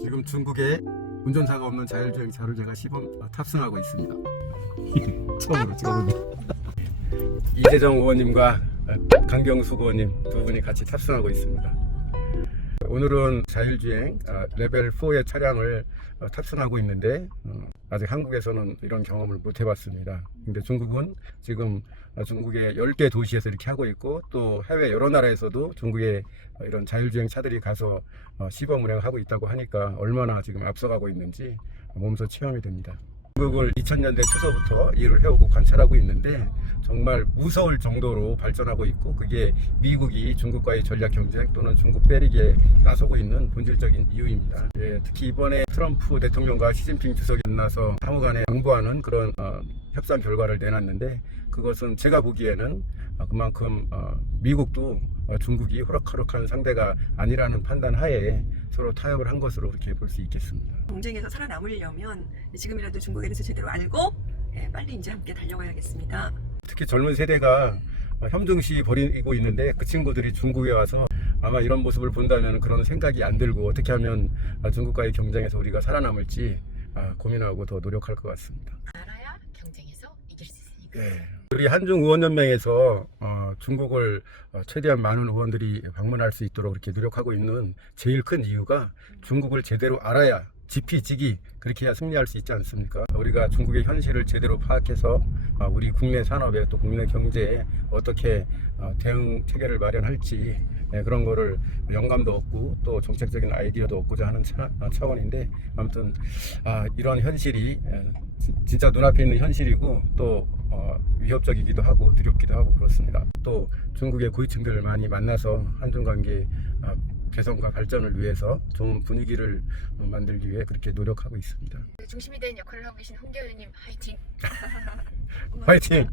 지금 중국에 운전사가 없는 자율주행차를 제가 시범 어, 탑승하고 있습니다. 처음으로 처음으로. 이재정 의원님과 어, 강경수 의원님 두 분이 같이 탑승하고 있습니다. 오늘은 자율주행 어, 레벨 4의 차량을 어, 탑승하고 있는데 어, 아직 한국에서는 이런 경험을 못 해봤습니다. 근데 중국은 지금 어, 중국의 10개 도시에서 이렇게 하고 있고 또 해외 여러 나라에서도 중국에 어, 이런 자율주행 차들이 가서 어, 시범 운행하고 있다고 하니까 얼마나 지금 앞서가고 있는지 몸소 체험이 됩니다. 중국을 2000년대 초서부터 일을 해오고 관찰하고 있는데 정말 무서울 정도로 발전하고 있고 그게 미국이 중국과의 전략 경쟁 또는 중국 빼리기에 나서고 있는 본질적인 이유입니다. 예, 특히 이번에 트럼프 대통령과 시진핑 주석이 만나서 상호간에 양보하는 그런 어, 협상 결과를 내놨는데 그것은 제가 보기에는 어, 그만큼 어, 미국도 어, 중국이 호락호락한 상대가 아니라는 판단 하에 서로 타협을 한 것으로 그렇게 볼 수 있겠습니다. 경쟁에서 살아남으려면 지금이라도 중국에 대해서 제대로 알고 예, 빨리 이제 함께 달려가야겠습니다. 특히 젊은 세대가 어, 혐중시 벌이고 있는데 그 친구들이 중국에 와서 아마 이런 모습을 본다면 그런 생각이 안 들고 어떻게 하면 아, 중국과의 경쟁에서 우리가 살아남을지 아, 고민하고 더 노력할 것 같습니다. 알아야 경쟁에서 이길 수 있으니까. 네. 우리 한중 의원연맹에서 어, 중국을 어, 최대한 많은 의원들이 방문할 수 있도록 이렇게 노력하고 있는 제일 큰 이유가 중국을 제대로 알아야 지피지기 그렇게 해야 승리할 수 있지 않습니까? 우리가 중국의 현실을 제대로 파악해서 어, 우리 국내 산업에 또 국내 경제에 어떻게 어, 대응 체계를 마련할지 예, 그런 거를 영감도 얻고 또 정책적인 아이디어도 얻고자 하는 차, 어, 차원인데 아무튼 아, 이런 현실이 진짜 눈앞에 있는 현실이고 또 어, 위협적이기도 하고 두렵기도 하고 그렇습니다. 또 중국의 고위층들을 많이 만나서 한중 관계 어, 개선과 발전을 위해서 좋은 분위기를 어, 만들기 위해 그렇게 노력하고 있습니다. 중심이 된 역할을 하고 계신 홍대 의원님 화이팅! 화이팅!